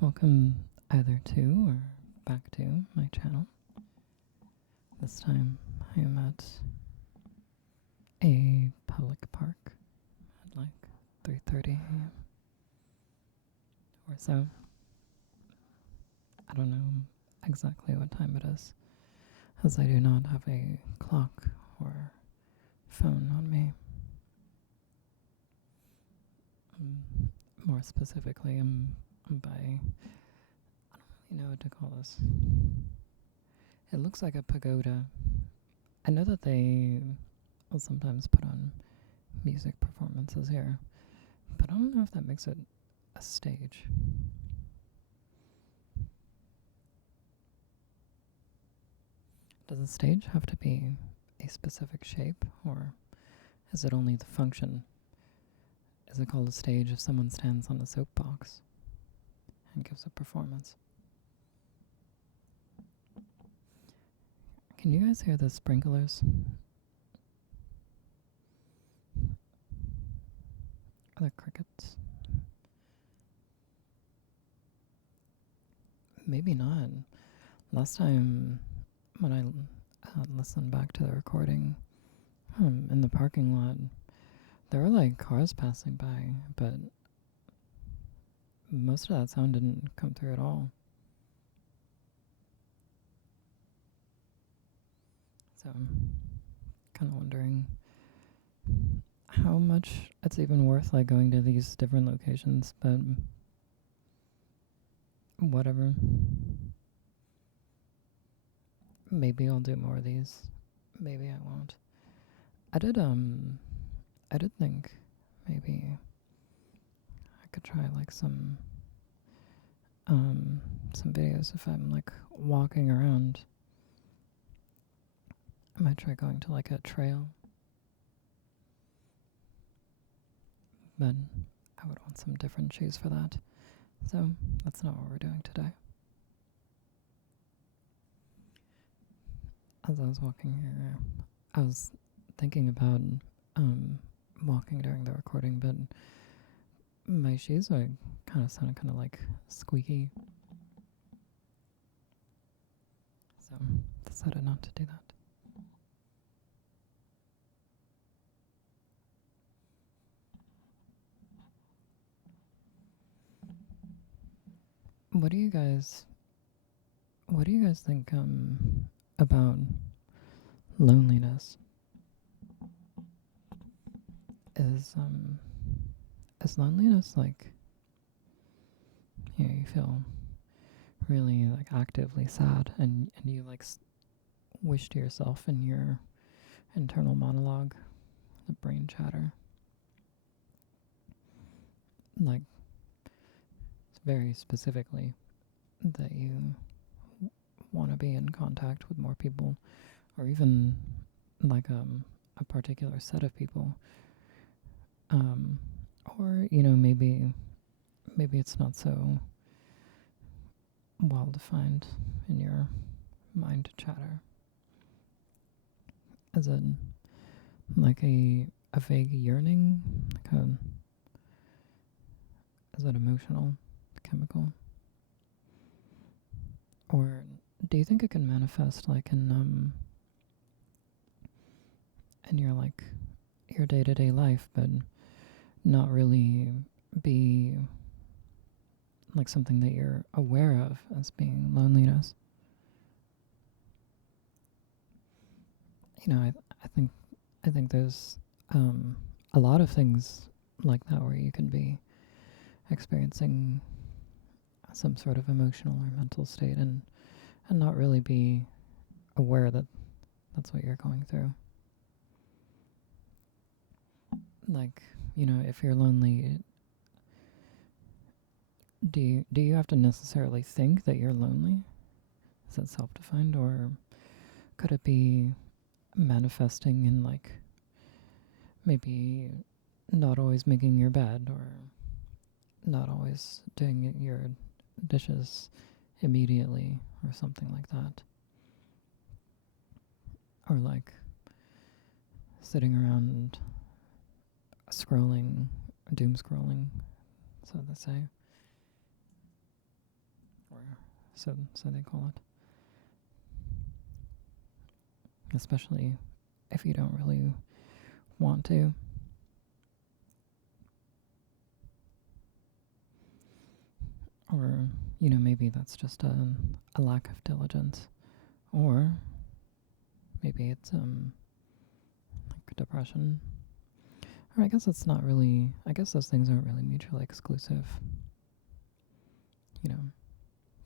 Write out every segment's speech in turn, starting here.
Welcome either to or back to my channel. This time I am at a public park at like 3:30 a.m. or so. I don't know exactly what time it is, as I do not have a clock or phone on me. More specifically, I'm by, I don't really know what to call this. It looks like a pagoda. I know that they will sometimes put on music performances here, but I don't know if that makes it a stage. Does a stage have to be a specific shape, or is it only the function? Is it called a stage if someone stands on a soapbox and gives a performance? Can you guys hear the sprinklers? Are there crickets? Maybe not. Last time when I listened back to the recording in the parking lot, there were like cars passing by, but most of that sound didn't come through at all. So I'm kind of wondering how much it's even worth like going to these different locations, but whatever. Maybe I'll do more of these. Maybe I won't. I did think maybe I could try like some videos if I'm like walking around. I might try going to like a trail, but I would want some different shoes for that. So that's not what we're doing today. As I was walking here, I was thinking about walking during the recording, but my shoes are sounded kind of like squeaky. So decided not to do that. What do you guys think about loneliness? Is loneliness like, you feel really like actively sad and you like wish to yourself in your internal monologue, the brain chatter, like very specifically that you want to be in contact with more people, or even like a particular set of people, or maybe it's not so well defined in your mind chatter. Is it like a vague yearning, is it emotional, chemical, or do you think it can manifest like in your like your day-to-day life, but not really be like something that you're aware of as being loneliness? I think there's a lot of things like that where you can be experiencing some sort of emotional or mental state and not really be aware that that's what you're going through. Like, if you're lonely, do you have to necessarily think that you're lonely? Is it self-defined, or could it be manifesting in like maybe not always making your bed, or not always doing your dishes immediately, or something like that? Or like sitting around scrolling, doom scrolling, so they say. so they call it. Especially if you don't really want to. Or, maybe that's just a lack of diligence. Or maybe it's like depression. Or I guess it's not really, I guess those things aren't really mutually exclusive. You know,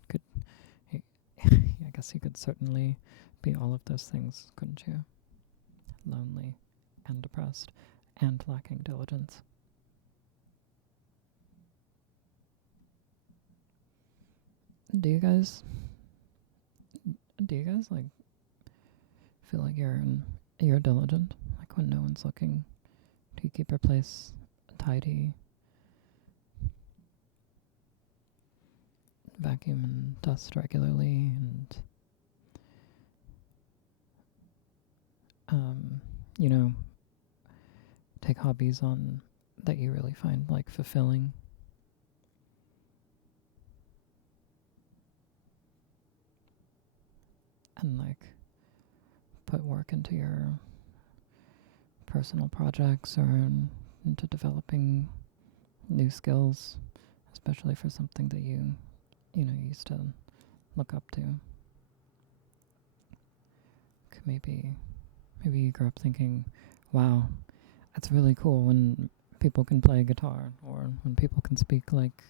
could, I guess you could certainly be all of those things, couldn't you? Lonely and depressed and lacking diligence. Do you guys like feel like you're diligent? Like when no one's looking, do you keep your place tidy, vacuum and dust regularly, and you know, take hobbies on that you really find like fulfilling? And like put work into your personal projects or into developing new skills, especially for something that used to look up to. Maybe you grew up thinking, wow, it's really cool when people can play guitar or when people can speak like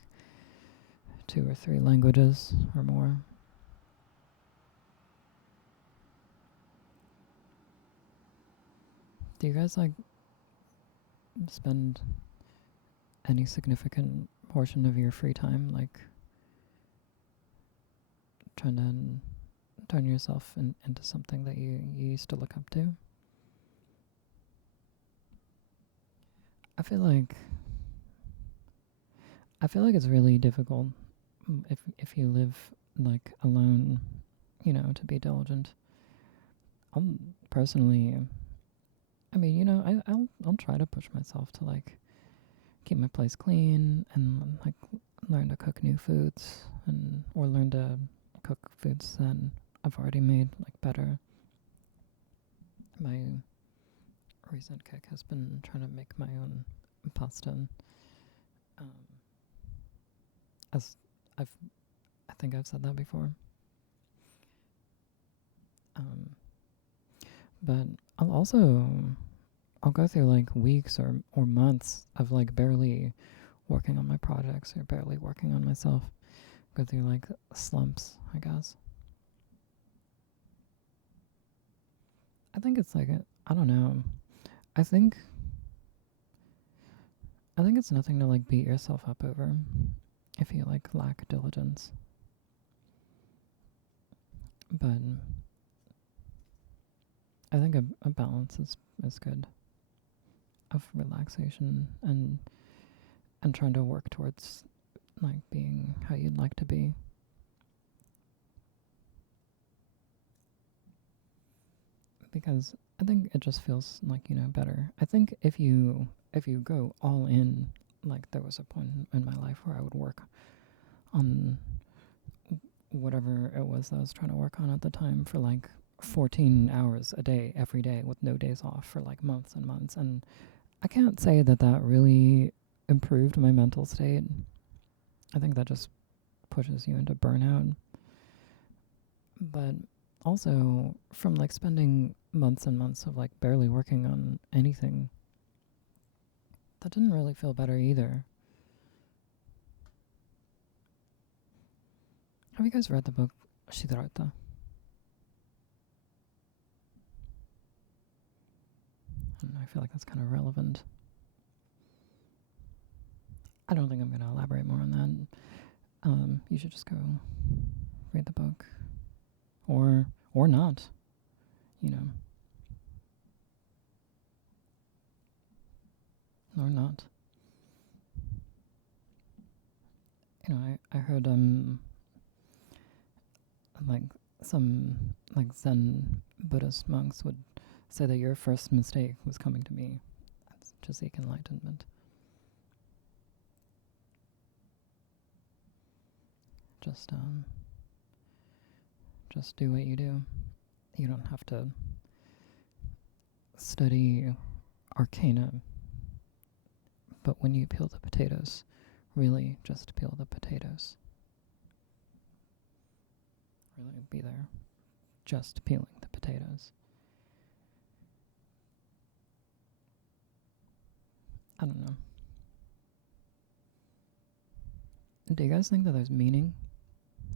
2 or 3 languages or more. Do you guys like spend any significant portion of your free time like trying to turn yourself into something that you used to look up to? I feel like it's really difficult if you live like alone, to be diligent. Personally, I mean, I'll try to push myself to like keep my place clean and like learn to cook new foods or learn to cook foods that I've already made like better. My recent kick has been trying to make my own pasta. As I think I've said that before. But I'll go through like weeks or months of like barely working on my projects or barely working on myself. Go through like slumps, I guess. I think it's like I don't know. I think it's nothing to like beat yourself up over if you like lack diligence. But I think a balance is good of relaxation and trying to work towards like being how you'd like to be. Because I think it just feels like, better. I think if you go all in, like there was a point in my life where I would work on whatever it was that I was trying to work on at the time for like 14 hours a day, every day, with no days off for like months and months. And I can't say that really improved my mental state. I think that just pushes you into burnout. But also from like spending months and months of like barely working on anything, that didn't really feel better either. Have you guys read the book Siddhartha? And I feel like that's kind of relevant. I don't think I'm going to elaborate more on that. You should just go read the book. Or not, or not. I heard like some like Zen Buddhist monks would say that your first mistake was coming to me. That's to seek enlightenment. Just Just do what you do. You don't have to study arcana, but when you peel the potatoes, really just peel the potatoes. Really be there, just peeling the potatoes. I don't know. Do you guys think that there's meaning?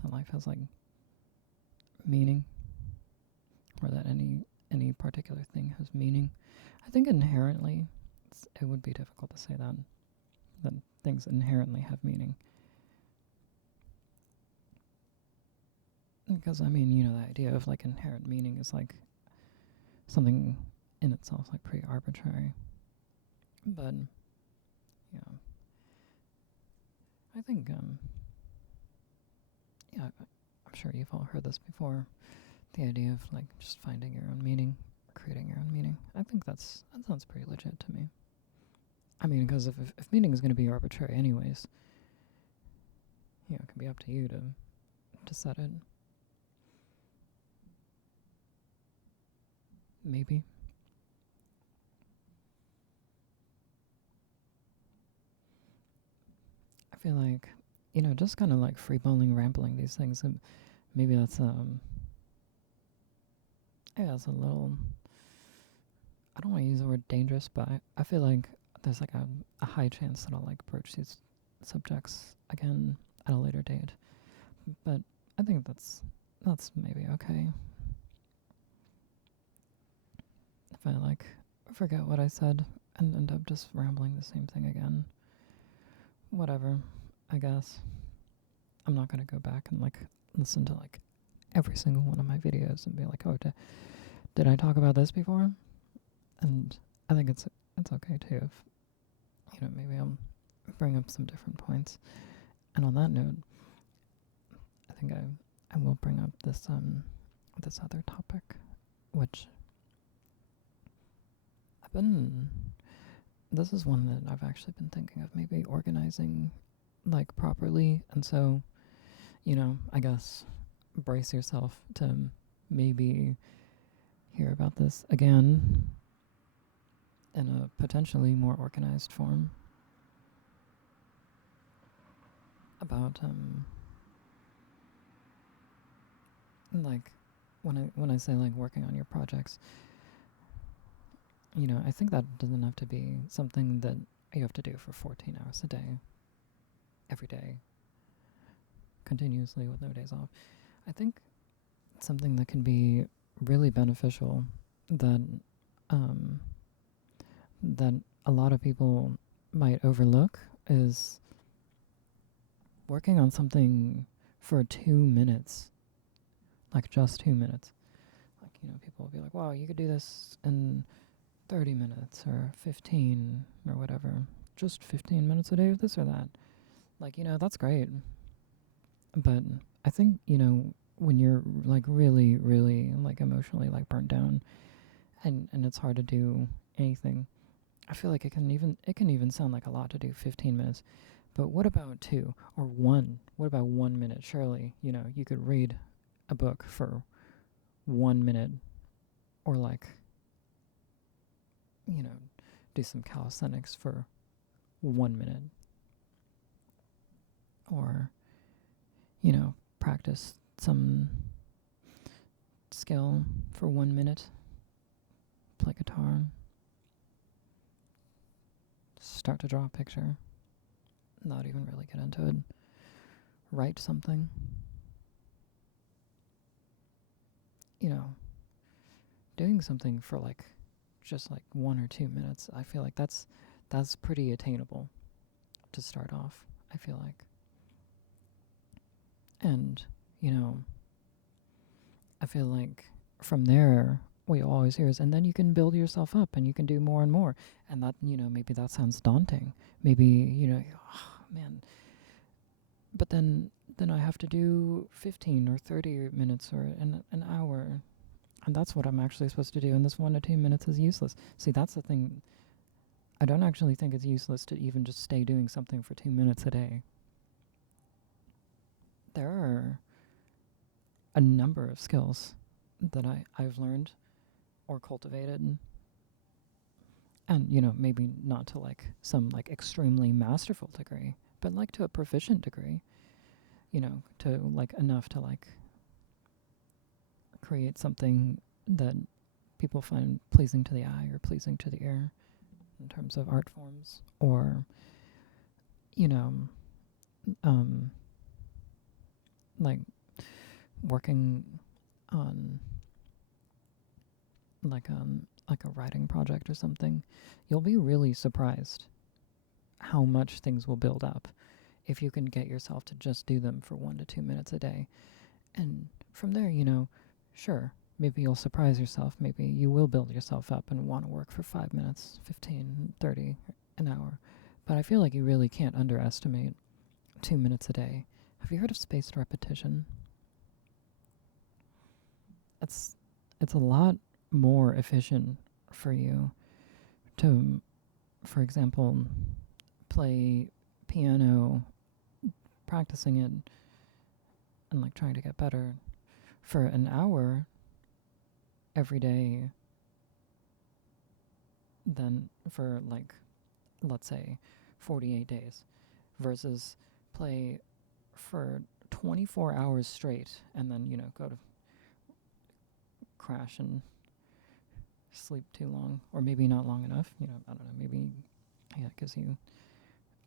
That life has like meaning? Or that any particular thing has meaning? I think inherently it would be difficult to say that things inherently have meaning. Because I mean, you know, the idea of like inherent meaning is like something in itself like pretty arbitrary. But yeah, I think yeah, I'm sure you've all heard this before. The idea of like just finding your own meaning, creating your own meaning. I think that sounds pretty legit to me. I mean, because if meaning is going to be arbitrary anyways, you know, it can be up to you to set it. Maybe. I feel like, you know, just kind of like freeballing, rambling these things. And maybe that's yeah, it's a little. I don't want to use the word dangerous, but I feel like there's like a high chance that I'll like broach these subjects again at a later date. But I think that's maybe okay. If I like forget what I said and end up just rambling the same thing again. Whatever, I guess. I'm not gonna go back and like listen to like every single one of my videos and be like, oh, did I talk about this before? And I think it's okay too if, you know, maybe I'll bring up some different points. And on that note, I think I will bring up this this other topic, which this is one that I've actually been thinking of maybe organizing like properly. And so, you know, I guess brace yourself to maybe hear about this again in a potentially more organized form. About like when I say like working on your projects, you know, I think that doesn't have to be something that you have to do for 14 hours a day, every day, continuously with no days off. I think something that can be really beneficial that that a lot of people might overlook is working on something for 2 minutes, like just 2 minutes. Like, you know, people will be like, wow, you could do this in 30 minutes or 15 or whatever. Just 15 minutes a day of this or that. Like, you know, that's great. But I think, you know, when you're like really, really like emotionally like burnt down and it's hard to do anything, I feel like it can even sound like a lot to do 15 minutes. But what about 2 or 1? What about 1 minute? Surely, you know, you could read a book for 1 minute or like, you know, do some calisthenics for 1 minute or, you know, practice some skill for 1 minute, play guitar, start to draw a picture, not even really get into it, write something. You know, doing something for like just like 1 or 2 minutes, I feel like that's pretty attainable to start off, I feel like. And, you know, I feel like from there, what you always hear is, and then you can build yourself up and you can do more and more. And that, you know, maybe that sounds daunting. Maybe, you know, oh, man. But then I have to do 15 or 30 minutes or an hour. And that's what I'm actually supposed to do. And this 1 to 2 minutes is useless. See, that's the thing. I don't actually think it's useless to even just stay doing something for 2 minutes a day. There are a number of skills that I've learned or cultivated, and maybe not to like some like extremely masterful degree, but like to a proficient degree, to like enough to like create something that people find pleasing to the eye or pleasing to the ear in terms of art forms, or you know um like working on like a writing project or something. You'll be really surprised how much things will build up if you can get yourself to just do them for 1 to 2 minutes a day. And from there, sure, maybe you'll surprise yourself. Maybe you will build yourself up and want to work for 5 minutes, 15, 30, an hour. But I feel like you really can't underestimate 2 minutes a day. Have you heard of spaced repetition? It's a lot more efficient for you to, for example, play piano, practicing it and like trying to get better for an hour every day than for like, let's say, 48 days, versus play for 24 hours straight and then go to crash and sleep too long, or maybe not long enough. I don't know, maybe it gives you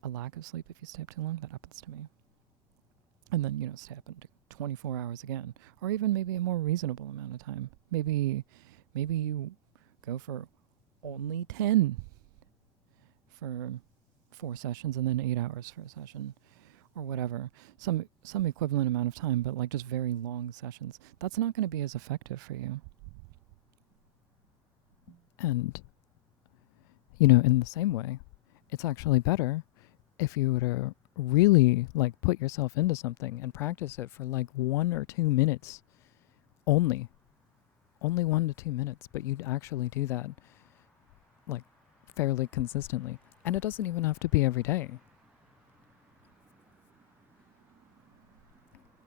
a lack of sleep if you stay up too long. That happens to me. And then stay up and do 24 hours again, or even maybe a more reasonable amount of time. Maybe you go for only 10 for 4 sessions and then 8 hours for a session, or whatever, some equivalent amount of time, but like just very long sessions. That's not going to be as effective for you. And in the same way, it's actually better if you were to really like put yourself into something and practice it for like 1 or 2 minutes only 1 to 2 minutes, but you'd actually do that like fairly consistently. And it doesn't even have to be every day.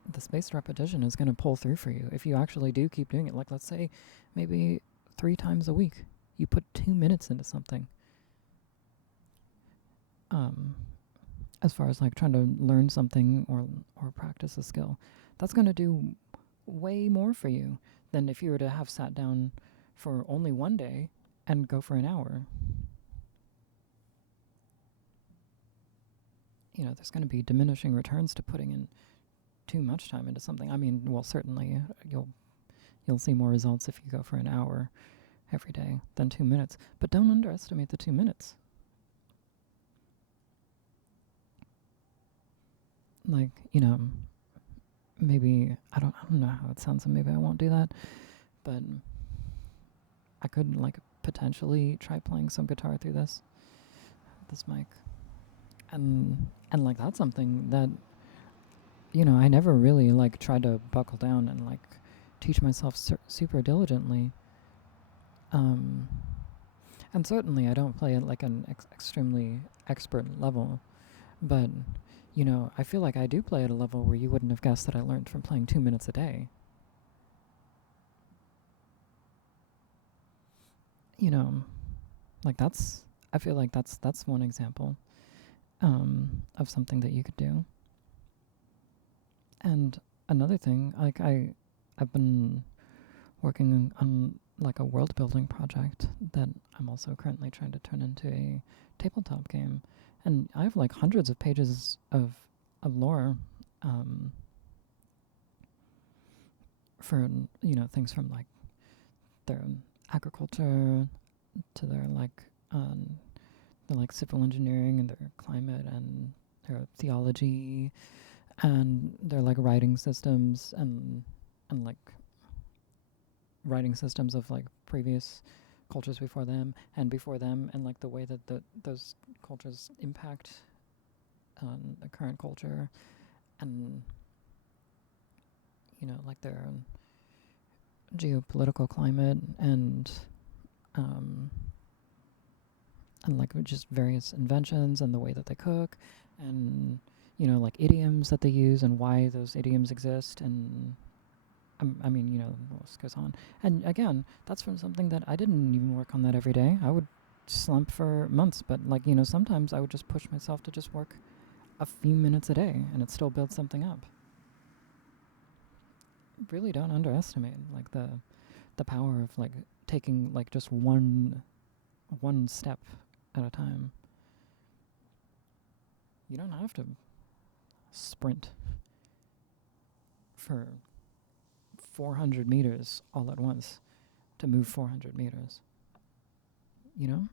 The spaced repetition is going to pull through for you if you actually do keep doing it. Like, let's say maybe 3 times a week you put 2 minutes into something. As far as like trying to learn something or practice a skill, that's going to do way more for you than if you were to have sat down for only one day and go for an hour. There's going to be diminishing returns to putting in too much time into something. I mean, well, certainly you'll see more results if you go for an hour every day than 2 minutes, but don't underestimate the 2 minutes. Like, maybe I don't know how it sounds, and maybe I won't do that, but I could like potentially try playing some guitar through this mic, and like that's something that I never really like tried to buckle down and like teach myself super diligently. And certainly I don't play at like an extremely expert level, but I feel like I do play at a level where you wouldn't have guessed that I learned from playing 2 minutes a day. Like I feel like that's one example of something that you could do. And another thing, like I've been working on like a world building project that I'm also currently trying to turn into a tabletop game, and I have like hundreds of pages of lore for things from like their agriculture to their like civil engineering and their climate and their theology and their like writing systems and like writing systems of like previous cultures before them and like the way that those cultures impact the current culture, and like their geopolitical climate and like just various inventions and the way that they cook, and like idioms that they use and why those idioms exist, and I mean, the list goes on. And again, that's from something that I didn't even work on that every day. I would slump for months, but like, sometimes I would just push myself to just work a few minutes a day and it still builds something up. Really don't underestimate like the power of like taking like just one step at a time. You don't have to sprint for 400 meters all at once to move 400 meters. You know?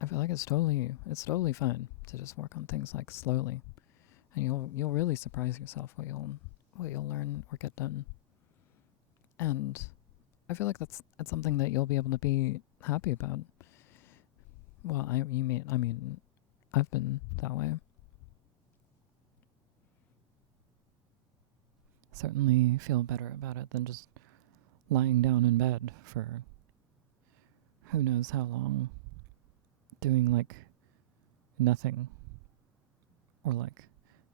I feel like it's totally fine to just work on things like slowly, and you'll really surprise yourself what you'll learn or get done. And I feel like that's something that you'll be able to be happy about. Well, I mean, I've been that way. Certainly feel better about it than just lying down in bed for who knows how long, doing like nothing or like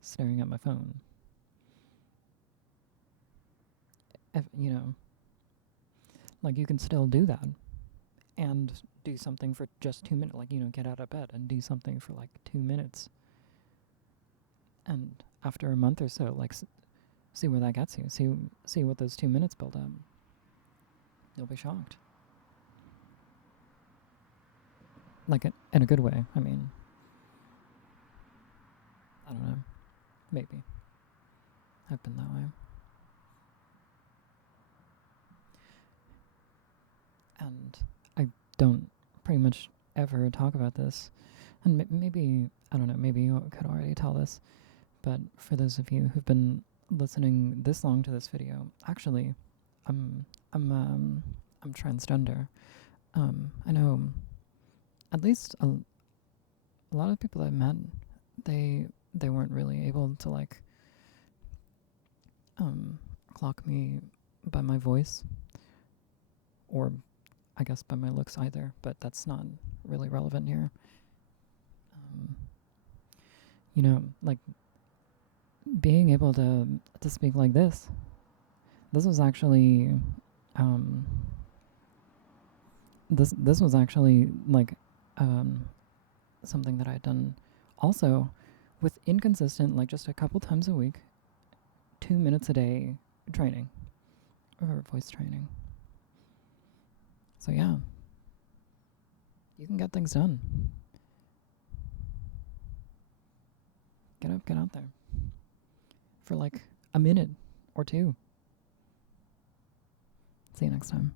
staring at my phone. If, like you can still do that and do something for just 2 minutes. Like, get out of bed and do something for like 2 minutes. And after a month or so, like see where that gets you. See what those 2 minutes build up. You'll be shocked. Like in a good way. I mean, I don't know. Maybe. I've been that way. And I don't pretty much ever talk about this. And maybe, I don't know, maybe you could already tell this. But for those of you who've been listening this long to this video, actually, I'm transgender. I know at least a lot of people I've met, they weren't really able to like clock me by my voice, or I guess by my looks either. But that's not really relevant here. Like being able to speak like this. This was actually this was actually like something that I had done also with inconsistent, like just a couple times a week, 2 minutes a day training or voice training. So yeah, you can get things done. Get out there for like a minute or two. See you next time.